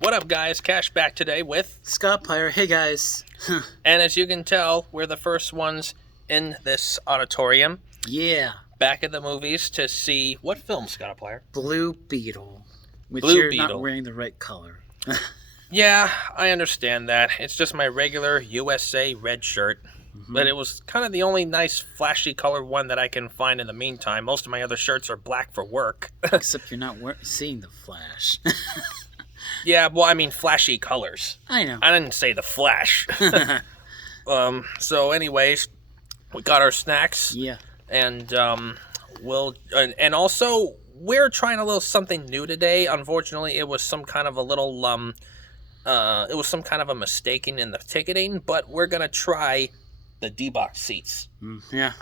What up, guys? Cash back today with Scottiplier, hey guys. and as you can tell, we're the first ones in this auditorium Yeah, back at the movies to see what film, Scottiplier? Blue Beetle. Which Blue you're Beetle. not wearing the right color. Yeah, I understand that. It's just my regular USA red shirt. But it was kind of the only nice, flashy colored one that I can find in the meantime. Most of my other shirts are black for work. Except you're not seeing the Flash. Yeah, well, I mean flashy colors. I know. I didn't say the Flash. So anyways, we got our snacks. Yeah. And and also we're trying a little something new today. Unfortunately, it was some kind of a little it was some kind of a mistaking in the ticketing, but we're gonna try the D-box seats. Yeah.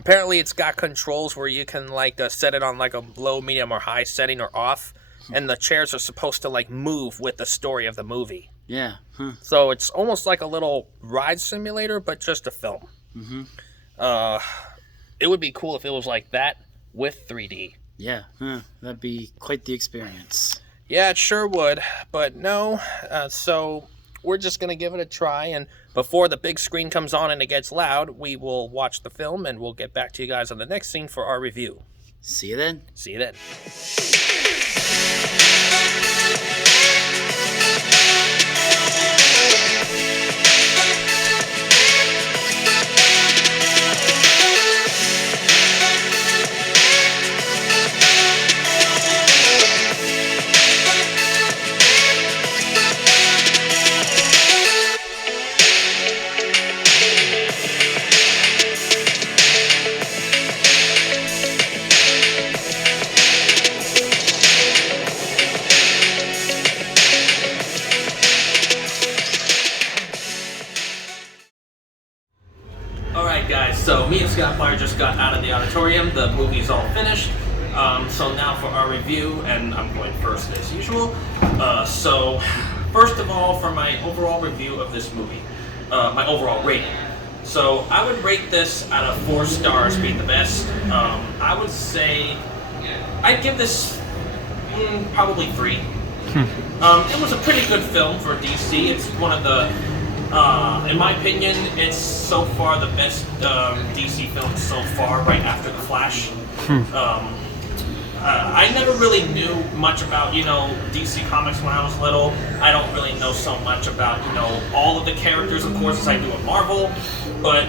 Apparently, it's got controls where you can set it on like a low, medium, or high setting or off, and the chairs are supposed to move with the story of the movie. Yeah. So it's almost like a little ride simulator, but just a film. It would be cool if it was like that with 3D. Yeah. That'd be quite the experience. Yeah, it sure would, but no. So we're just going to give it a try, and before the big screen comes on and it gets loud, we will watch the film, and we'll get back to you guys on the next scene for our review. See you then. See you then. Alright guys, so me and Scottiplier just got out of the auditorium. The movie's all finished. So now for our review, and I'm going first as usual. So first of all, for my overall review of this movie, my overall rating. So I would rate this out of 4 stars being the best. I would say I'd give this probably 3. It was a pretty good film for DC. It's one of the in my opinion, it's so far the best DC film so far, right after The Flash. I never really knew much about, DC Comics when I was little. I don't really know so much about, all of the characters, of course, as I do at Marvel. But,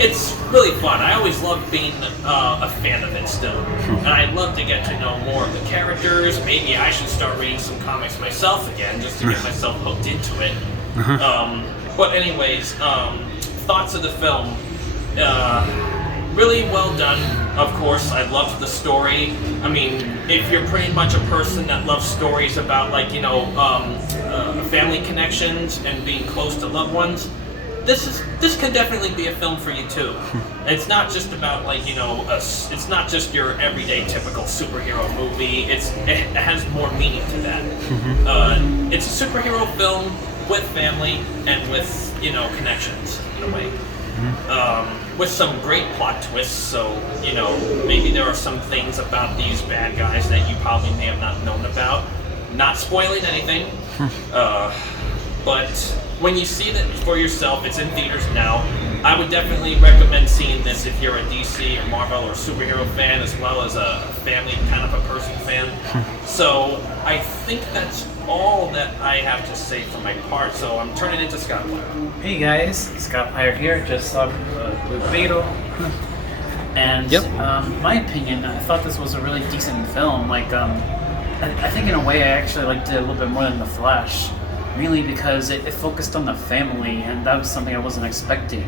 it's really fun. I always loved being a fan of it still. And I'd love to get to know more of the characters. Maybe I should start reading some comics myself again, just to get myself hooked into it. But anyways, thoughts of the film. Really well done, of course. I loved the story. I mean, if you're pretty much a person that loves stories about, family connections and being close to loved ones, this can definitely be a film for you too. It's not just about it's not just your everyday typical superhero movie. It has more meaning to that. It's a superhero film with family and with connections in a way. With some great plot twists, so, maybe there are some things about these bad guys that you probably may have not known about. Not spoiling anything, but when you see it for yourself, it's in theaters now. I would definitely recommend seeing this if you're a DC or Marvel or superhero fan, as well as a family kind of a person fan. So I think that's all that I have to say for my part, so I'm turning it to Scottiplier. Hey guys, Scottiplier here, just saw Blue Beetle. And my opinion, I thought this was a really decent film. I think in a way I actually liked it a little bit more than The Flash. Mainly because it focused on the family, and that was something I wasn't expecting.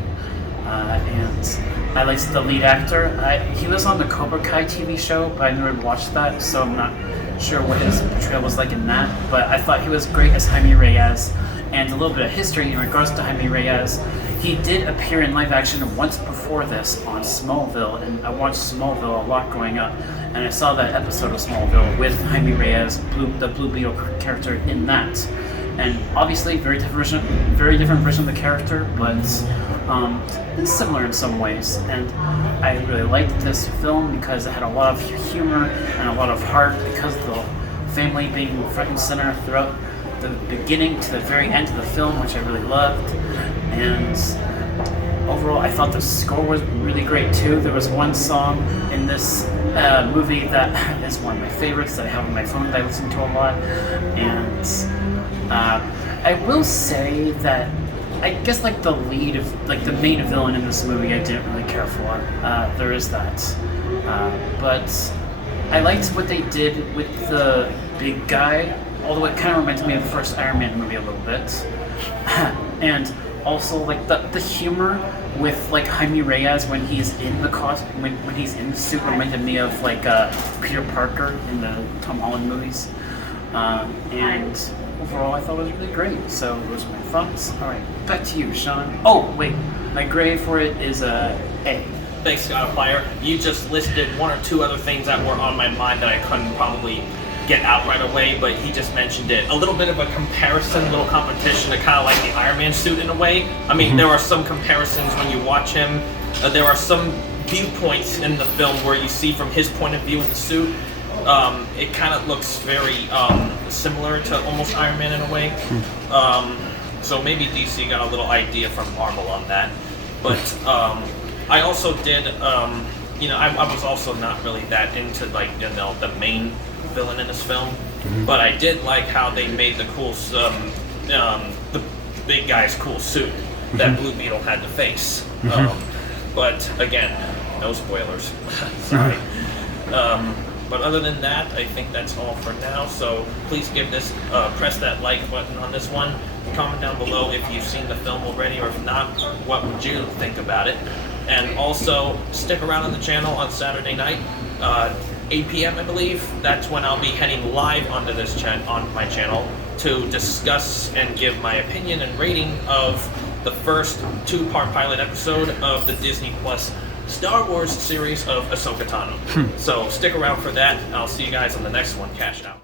And I liked the lead actor. He was on the Cobra Kai TV show, but I never watched that, so I'm not sure what his portrayal was like in that. But I thought he was great as Jaime Reyes. And a little bit of history in regards to Jaime Reyes. He did appear in live action once before this on Smallville, and I watched Smallville a lot growing up. And I saw that episode of Smallville with Jaime Reyes, the Blue Beetle character in that. And obviously, very different version of the character, but it's similar in some ways. And I really liked this film because it had a lot of humor and a lot of heart because of the family being front and center throughout the beginning to the very end of the film, which I really loved. And overall, I thought the score was really great too. There was one song in this movie that is one of my favorites that I have on my phone that I listen to a lot. And I will say that I guess like the lead of like the main villain in this movie I didn't really care for. There is that. But I liked what they did with the big guy, although it kind of reminded me of the first Iron Man movie a little bit. And also like the humor with like Jaime Reyes when he's in the costume, when he's in the suit reminded me of like Peter Parker in the Tom Holland movies. And overall I thought it was really great. So those are my thoughts. Alright, back to you, Sean. Oh wait, my grade for it is A. Thanks, Scottiplier. You just listed one or two other things that were on my mind that I couldn't probably get out right away, but he just mentioned it. A little bit of a comparison, a little competition to kind of like the Iron Man suit in a way. I mean, there are some comparisons when you watch him. There are some viewpoints in the film where you see from his point of view in the suit. It kind of looks very similar to almost Iron Man in a way. So maybe DC got a little idea from Marvel on that. But I also did, I was also not really that into like, the main villain in this film, but I did like how they made the cool, the big guy's cool suit that Blue Beetle had to face. But again, no spoilers. Sorry. But other than that, I think that's all for now. So please give this, press that like button on this one. Comment down below if you've seen the film already, or if not, what would you think about it? And also, stick around on the channel on Saturday night, 8 p.m. I believe. That's when I'll be heading live onto this on my channel to discuss and give my opinion and rating of the first 2-part pilot episode of the Disney Plus Star Wars series of Ahsoka Tano. So stick around for that. I'll see you guys on the next one. Cash out.